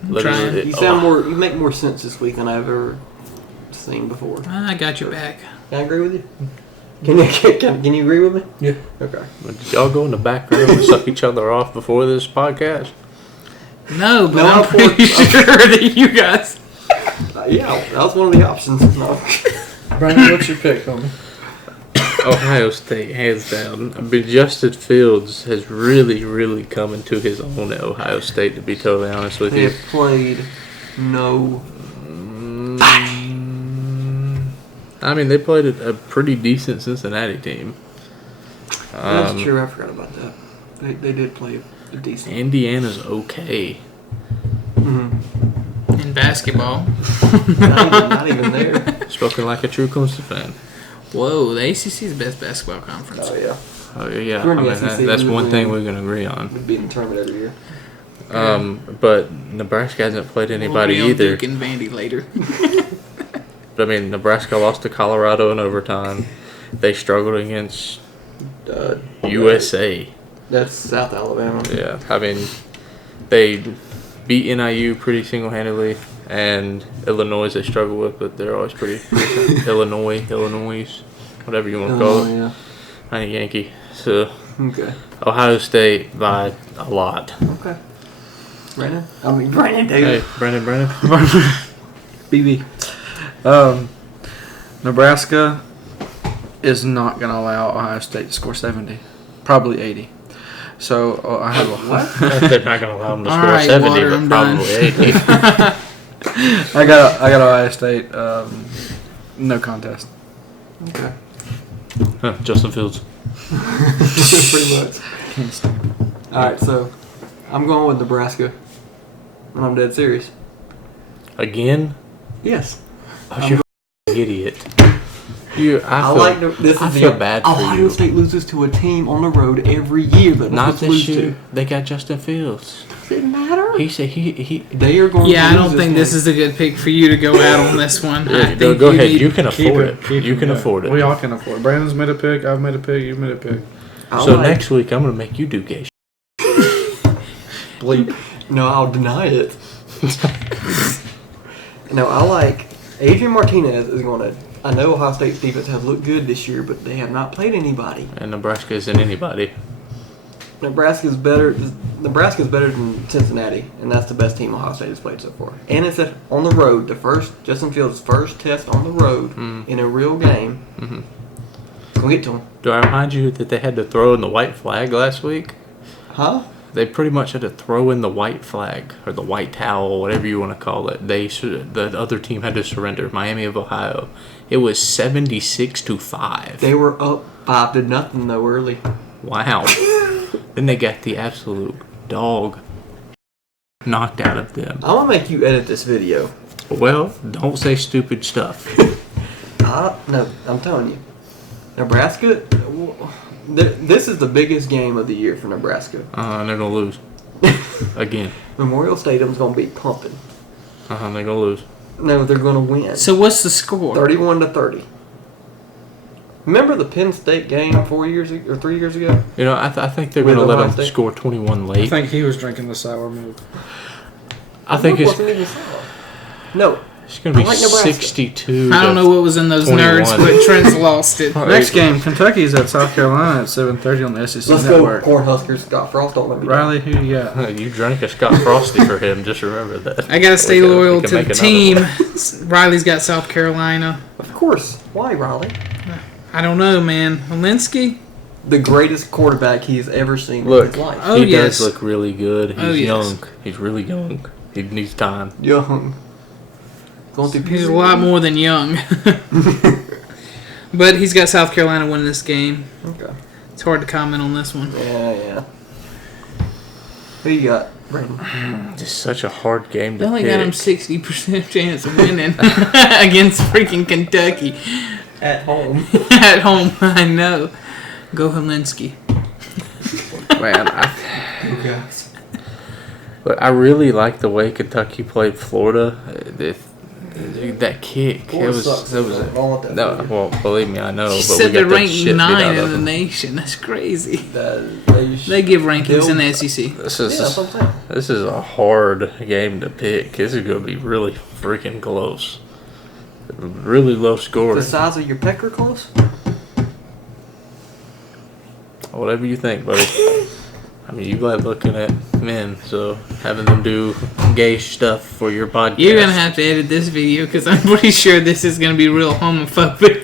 Literally, You make more sense this week than I've ever seen before. I got your back. Can I agree with you? Can you agree with me? Yeah. Okay. Did y'all go in the back room and suck each other off before this podcast? No, but No, I'm pretty sure that you guys. Yeah, that was one of the options. No. Brandon, what's your pick, homie? Ohio State, hands down. I mean, Justin Fields has really, really come into his own at Ohio State, to be totally honest with They you. have played no. I mean, they played a pretty decent Cincinnati team. That's true. I forgot about that. They did play a decent. Indiana's okay. In basketball. Not even there. Spoken like a true Clemson fan. Whoa, the ACC is the best basketball conference. Oh yeah, Oh, yeah. We're in I the mean, SEC, that's one we thing win. we can agree on. we've beaten the tournament every year. But Nebraska hasn't played anybody We'll be on either. Duke and Vandy later. But I mean, Nebraska lost to Colorado in overtime. They struggled against USA. That's South Alabama. Yeah, I mean, they beat NIU pretty single-handedly, and Illinois they struggle with, but they're always pretty Illinois, whatever you want to call it. Yeah. I'm a Yankee. So Okay. Ohio State by a lot. Okay. Brandon Hey, Davis. Brandon. BB. Nebraska is not going to allow Ohio State to score 70. Probably 80. So I have a They're not going to allow them to All score right, 70, Water, but I'm done. probably 80. I got Ohio State. No contest. Okay. Huh, Justin Fields. Pretty much. All right, so I'm going with Nebraska, and I'm dead serious. Again? Yes. Oh, you're an idiot. I feel bad for Ohio you. State loses to a team on the road every year that they're Not supposed to this lose year. They got Justin Fields. to. Does it matter? He said he They are going. Yeah, to I lose don't think this game. is a good pick for you to go out on this one. I Yeah, think go you ahead. need- You can afford it. You can yeah. afford it. We all can afford it. Brandon's made a pick. I've made a pick. You've made a pick. I So like- next week I'm gonna make you do gay shit. bleep. No, I'll deny it. No, I like Adrian Martinez is going to. I know Ohio State's defense has looked good this year, but they have not played anybody. And Nebraska isn't anybody. Nebraska's better than Cincinnati, and that's the best team Ohio State has played so far. And it's on the road. Justin Fields' first test on the road in a real game. Mhm. It's gonna get to him, Do I remind you that they had to throw in the white flag last week? huh? they pretty much had to throw in the white flag or the white towel, whatever you want to call it. The other team had to surrender. Miami of Ohio. It was 76-5. They were up 5-0 though early. Wow. Then they got the absolute dog knocked out of them. I'm gonna make you edit this video. Well, don't say stupid stuff. No, I'm telling you, Nebraska. This is the biggest game of the year for Nebraska. And they're gonna lose again. Memorial Stadium's gonna be pumping. They're gonna lose. No, they're gonna win. So what's the score? 31-30. Remember the Penn State game 4 years ago, or 3 years ago? You know, I think they're With gonna let Ohio them State? score 21 I late. think he was drinking the sour milk. I think It it's wasn't even sour. No, gonna be I like Nebraska. 62. I don't know what was in those 21. nerds, but Trent's lost it. Next game, Kentucky's at South Carolina at 7:30 on the SEC let's go Network. Cornhuskers. Scott Frost, don't let me down. Riley, who you got? You drank a Scott Frosty for him. Just remember that. I gotta stay We can loyal make to the another team. one. Riley's got South Carolina. Of course. Why, Riley? I don't know, man. Olinsky? The greatest quarterback he's ever seen Look. in his life. Oh, He yes. does look really good. He's Oh, yes. young. He's really young. He needs time. Young. Going through He's a lot more than young. But he's got South Carolina winning this game. Okay. It's hard to comment on this one. Yeah. Who you got, Brandon? Just such a hard game They to only pick. got him 60% chance of winning against freaking Kentucky. At home. At home, I know. Go Olinsky. Man, Okay. but I really like the way Kentucky played Florida. That kick, Florida it was. sucks. It was. I don't want that No, for you. well, believe me, I know. He But said we they're got that ranked shit beat 9 out in of the them. nation. That's crazy. They They give rankings in the They'll- SEC. This Yeah, is that's what I'm saying. this is a hard game to pick. This is going to be really freaking close. Really low The scoring. size of your pecker close? Whatever you think, buddy. I mean, you like looking at men, so having them do gay stuff for your podcast. You're going to have to edit this video because I'm pretty sure this is going to be real homophobic.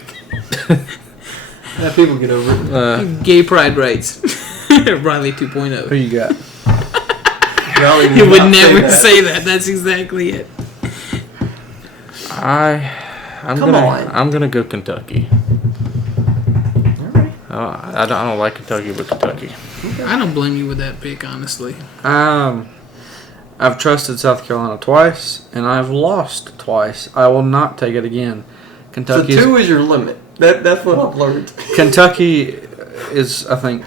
Yeah, people get over it. Gay pride rights. Riley Who 2.0. you got? Riley He did would not never that. say that. That's exactly it. I'm Come gonna on. I'm gonna go Kentucky. Alright. I don't like Kentucky, but Kentucky. I don't blame you with that pick, honestly. I've trusted South Carolina twice, and I've lost twice. I will not take it again. So Kentucky. 2 is your limit. That's what I've learned. Kentucky is, I think,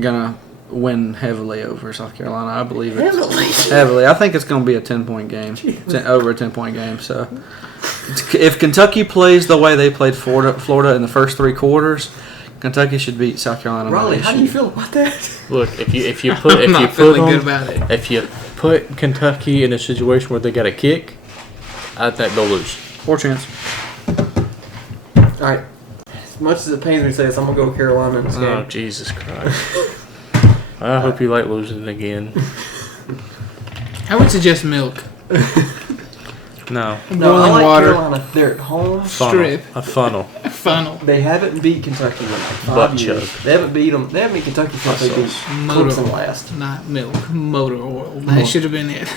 gonna win heavily over South Carolina. I believe it. Heavily. I think it's gonna be a 10-point game. Over a 10-point game. So, if Kentucky plays the way they played Florida in the first 3 quarters, Kentucky should beat South Carolina. Riley, how do you feel about that? Look, if you put I'm not feeling good about it. if you put Kentucky in a situation where they got a kick, I think they'll lose. 4 chance. Alright. As much as it pains me to say this, I'm going to go Carolina in this Oh game. Jesus Christ! I hope you like losing again. I would suggest milk. No, No, I Boiling like water. Carolina. They're at home. Strip. a funnel. Funnel. They haven't beat Kentucky in like 5 Butt years. chug. They haven't beat them. They haven't beat Kentucky since they beat Motor Clemson oil. last. Not milk. Motor oil. That should have been it.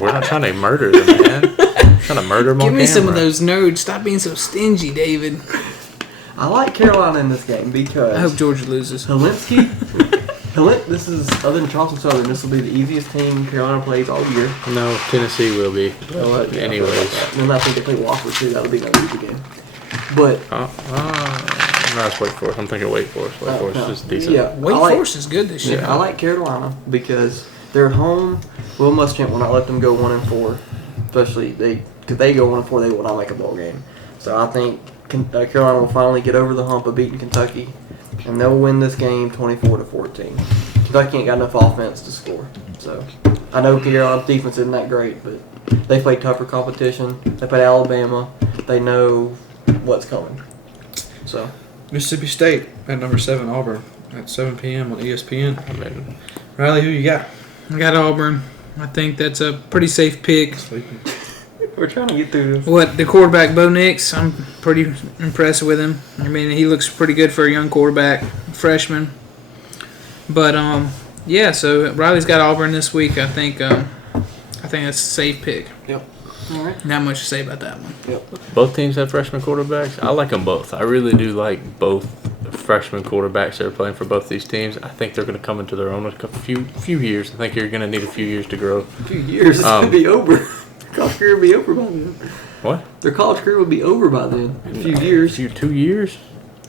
We're not trying to murder them, man. We're trying to murder them on Give me some of camera. those nerds. Stop being so stingy, David. I like Carolina in this game I because hope Georgia loses. Olinsky. This is other than Charleston Southern. This will be the easiest team Carolina plays all year. No, Tennessee will be. But, yeah, Anyways. and I think they play Wofford too. That'll be another easy game. But No, it's Wake Forest. I'm thinking Wake Forest. Wake Forest is decent. yeah, Wake I like, Forest is good this year. I like Carolina because they're at home. Will Muschamp will not let them go 1-4, especially because they go 1-4, they will not make a bowl game. So I think Carolina will finally get over the hump of beating Kentucky, and they'll win this game 24-14. Kentucky ain't got enough offense to score. So I know Carolina's defense isn't that great, but they play tougher competition. They play Alabama. They know what's coming. So Mississippi State at number 7, Auburn at 7 p.m. on ESPN. I mean, Riley, who you got? I got Auburn. I think that's a pretty safe pick. Sleeping. we're trying to get through this. What, the quarterback, Bo Nix, I'm pretty impressed with him. I mean, he looks pretty good for a young quarterback, freshman. But Yeah, so Riley's got Auburn this week. I think that's a safe pick. Yep. All right. Not much to say about that one. Both teams have freshman quarterbacks. I like them both. I really do like both freshman quarterbacks that are playing for both these teams. I think they're going to come into their own in a few years. I think you're going to need a few years to grow. A few years, it's going to be over. Their college career will be over by then. What? Their college career will be over by then. A few years. 2 years?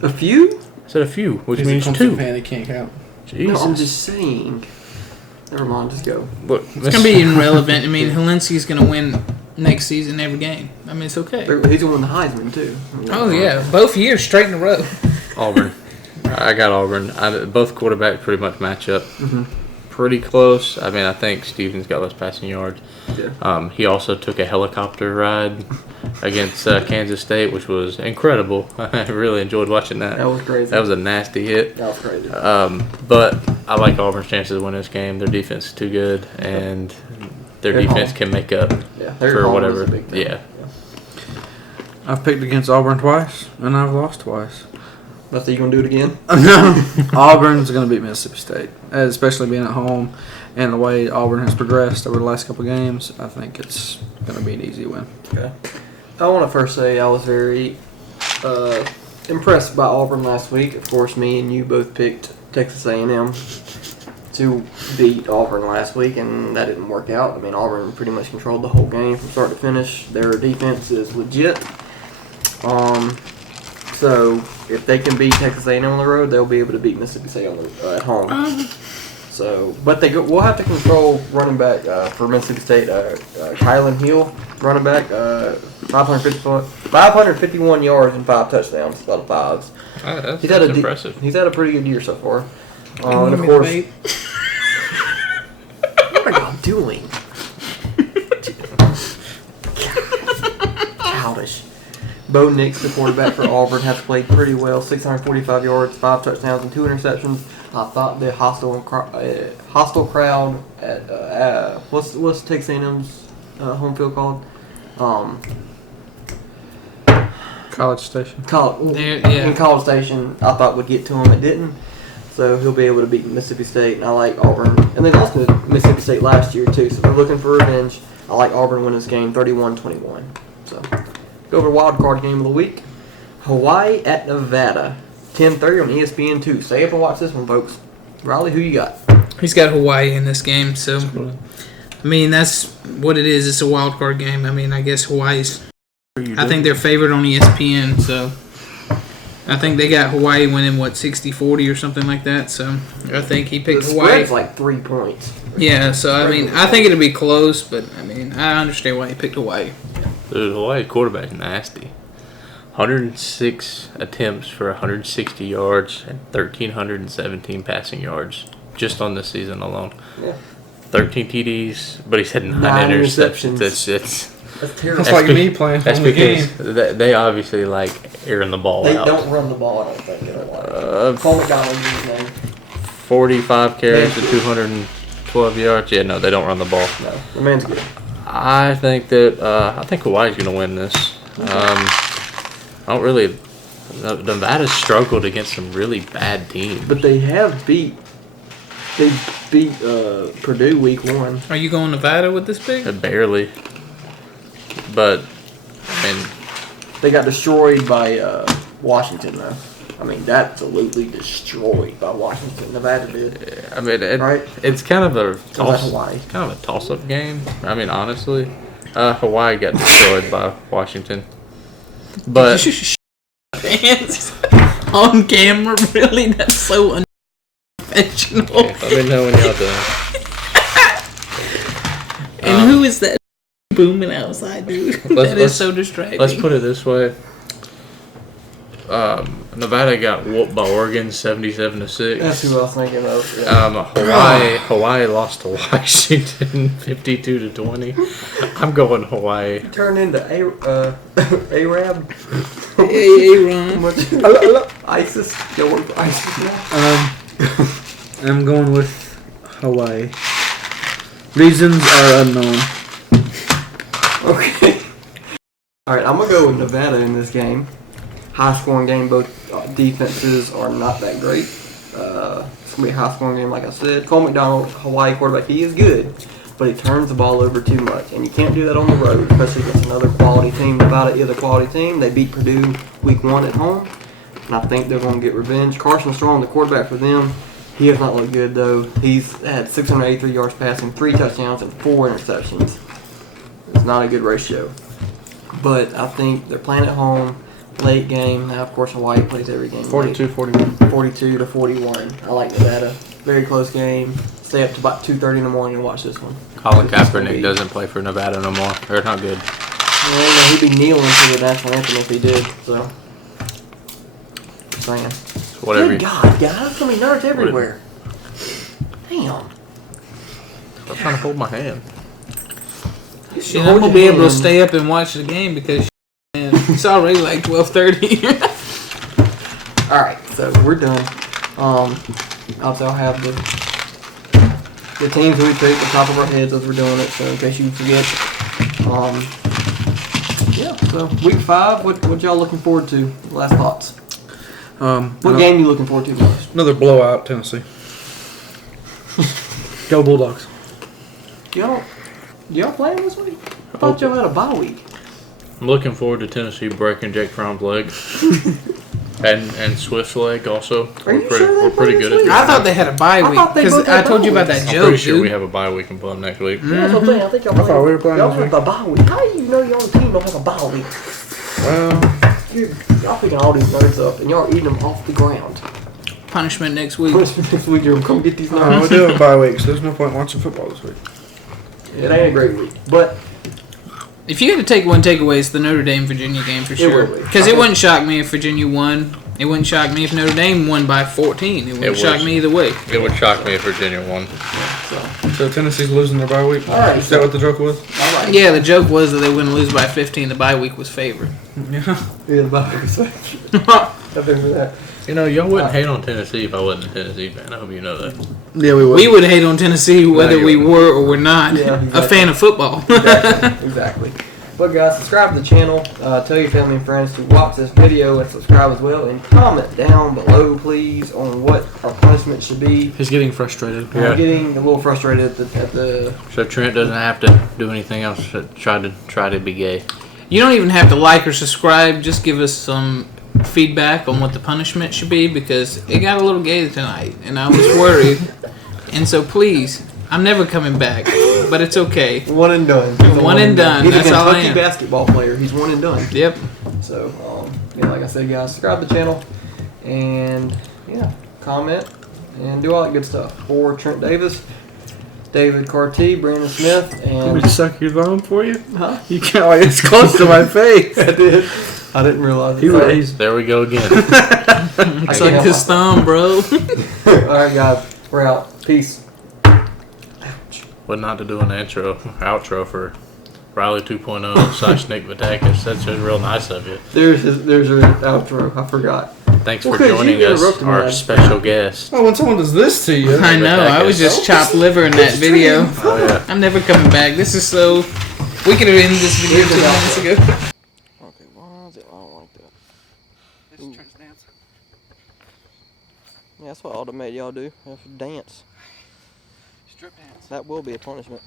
A few? I said a few, which He's a means Clemson 2. fan, he can't count. Jesus. No, I'm just saying. Never mind, just go. Look, It's going to be irrelevant. I mean, Helinski's going to win next season every game. I mean, it's okay. He's going to win the Heisman, too. Oh, yeah. Both years straight in a row. Auburn. I got Auburn. Both quarterbacks pretty much match up pretty close. I mean, I think Stevens got less passing yards. Yeah. He also took a helicopter ride against Kansas State, which was incredible. I really enjoyed watching that. That was crazy. That was a nasty hit. That was crazy. But I like Auburn's chances of winning this game. Their defense is too good, and their They're defense home. can make up Yeah, their for home is whatever. a big thing. Yeah. I've picked against Auburn twice, and I've lost twice. That's you going to do it again? No, Auburn's going to beat Mississippi State, especially being at home and the way Auburn has progressed over the last couple of games. I think it's going to be an easy win. Okay. I want to first say I was very impressed by Auburn last week. Of course, me and you both picked Texas A&M to beat Auburn last week, and that didn't work out. I mean, Auburn pretty much controlled the whole game from start to finish. Their defense is legit. So if they can beat Texas A&M on the road, they'll be able to beat Mississippi State at home. So, but we'll have to control running back for Mississippi State. Kylan Hill, running back, 551 yards and 5 touchdowns, a lot of fives. That's He's had impressive. He's had a pretty good year so far. Want And of me to course, vape? what are y'all doing? Childish. Bo Nix, the quarterback for Auburn, has played pretty well. 645 yards, 5 touchdowns, and 2 interceptions. I thought the hostile crowd at what's Texas A&M's home field called? College Station. In Yeah. College Station, I thought would get to him. It didn't. So he'll be able to beat Mississippi State, and I like Auburn. And they lost to Mississippi State last year too, so they're looking for revenge. I like Auburn winning this game, 31-21. So go over wild card game of the week. Hawaii at Nevada, 10:30 on ESPN2. Stay up and watch this one, folks. Riley, who you got? He's got Hawaii in this game, so I mean that's what it is. It's a wild card game. I mean, I guess Hawaii's. I think they're favored on ESPN, so I think they got Hawaii winning 60-40 or something like that. So I think he picked The Hawaii. spread's like 3 points. Yeah, so I mean, I think it'll be close, but I mean, I understand why he picked Hawaii. The Hawaii quarterback nasty. 106 attempts for 160 yards and 1,317 passing yards just on this season alone. Yeah. 13 TDs, but he's had 9 9 interceptions. interceptions. It's That's terrible. That's like me playing That's on the game. because they obviously like airing the ball They out. don't run the ball, I don't think. They don't like it. Cole McDonald's his name. 45 carries to 212 yards. Yeah, no, they don't run the ball. No, the man's good. I think Hawaii's going to win this. I don't really. Nevada's struggled against some really bad teams. But they have beat Purdue week 1. Are you going Nevada with this pick? Barely. But, I mean, They got destroyed by Washington, though. I mean, absolutely destroyed by Washington. Nevada did. I mean, Right? it's kind of a So that's Hawaii. toss-up game. I mean, honestly, Hawaii got destroyed by Washington. But Pants on camera, really? That's so unprofessional. let me know when y'all done. And who is that booming outside, dude? That is so distracting. Let's put it this way. Nevada got whooped by Oregon 77-6. That's who I was thinking of. Yeah. Hawaii lost to Washington 52-20. I'm going Hawaii. Turned into Arab. Hey, Ron. ISIS. Going for ISIS now. I'm going with Hawaii. Reasons are unknown. Okay. All right, I'm gonna go with Nevada in this game. High scoring game. Both defenses are not that great. It's going to be a high-scoring game, like I said. Cole McDonald, Hawaii quarterback, he is good, but he turns the ball over too much. And you can't do that on the road, especially against another quality team. Nevada is a quality team. They beat Purdue week 1 at home, and I think they're going to get revenge. Carson Strong, the quarterback for them, he has not looked good, though. He's had 683 yards passing, 3 touchdowns, and 4 interceptions. It's not a good ratio. But I think they're playing at home, late game. Now, of course, Hawaii plays every game. 42-41. 42-41. I like Nevada. Very close game. Stay up to about 2:30 in the morning and watch this one. Colin Kaepernick doesn't play for Nevada no more. They're not good. Well, he'd be kneeling for the national anthem if he did. So, just saying. So whatever. Good God, guys, so many nerds everywhere. Damn. I'm trying to hold my hand. Shit, I'm gonna be able to stay up and watch the game because it's already like 12:30. All right, so we're done. Also, I'll have the teams we picked at the top of our heads as we're doing it. So in case you forget, yeah. So week 5, what y'all looking forward to? Last thoughts. What game you looking forward to most? Another blowout, Tennessee. Go Bulldogs. Y'all playing this week? I thought y'all had a bye week. I'm looking forward to Tennessee breaking Jake Fromm's leg. and Swift's leg also. Are you sure We're they pretty play good this at week? I thought they had a bye I week thought they because both had I told you bye about that weeks. I'm joke, pretty sure dude. we have a bye week and play them next week. That's what I'm saying. I think y'all I thought we were playing y'all this have a bye week. How do you know your own team don't have a bye week? Well, Y'all picking all these nerds up and y'all are eating them off the ground. Punishment next week. Next week you're come get these no, nerds. we're doing bye week, so there's no point watching football this week. It ain't a great week, but If you had to take one takeaway, it's the Notre Dame Virginia game for sure. will be. Because it wouldn't shock me if Virginia won. It wouldn't shock me if Notre Dame won by 14. It wouldn't shock me either way. It would shock me if Virginia won. so So Tennessee's losing their bye week? All right. Is that what the joke was? all right. Yeah, the joke was that they were going to lose by 15. The bye week was favored. Yeah. Yeah, the bye week. I remember that. You know, y'all wouldn't hate on Tennessee if I wasn't a Tennessee fan. I hope you know that. Yeah, we would. We would hate on Tennessee whether you we wouldn't. were or were not Yeah, a exactly. fan of football. Exactly. But guys, subscribe to the channel. Tell your family and friends to watch this video and subscribe as well. And comment down below, please, on what our punishment should be. He's getting frustrated. Yeah. I'm getting a little frustrated at the So Trent doesn't have to do anything else to try to be gay. You don't even have to like or subscribe. Just give us some feedback on what the punishment should be because it got a little gay tonight and I was worried. And so please, I'm never coming back, but it's okay. one and done. He's a One and done. He's a That's all I Kentucky am. basketball player. He's one and done. Yep. So, yeah, like I said, guys, subscribe to the channel and, yeah, comment and do all that good stuff. For Trent Davis, David Carty, Brandon Smith, Let me and... suck your thumb for you? Huh? You can't, like, it's close to my face. I did. I didn't realize it. He Sorry. raised. There we go again. I sucked his thumb, bro. Alright, guys, we're out. Peace. But not to do an outro for Riley 2.0 / Nick Vatakis. That's just real nice of you. There's your outro. I forgot. Thanks Well, for 'cause you joining us, interrupted me our then. special guest. Oh, when someone does this to you. I know. I was just chopped liver in that video. Oh yeah. I'm never coming back. This is so. We could have ended this video 2 minutes ago. Okay, why is it? I don't like that. This is Trent's dance. Yeah, that's what Ultimate y'all do. Have to dance. Strip dance. That will be a punishment.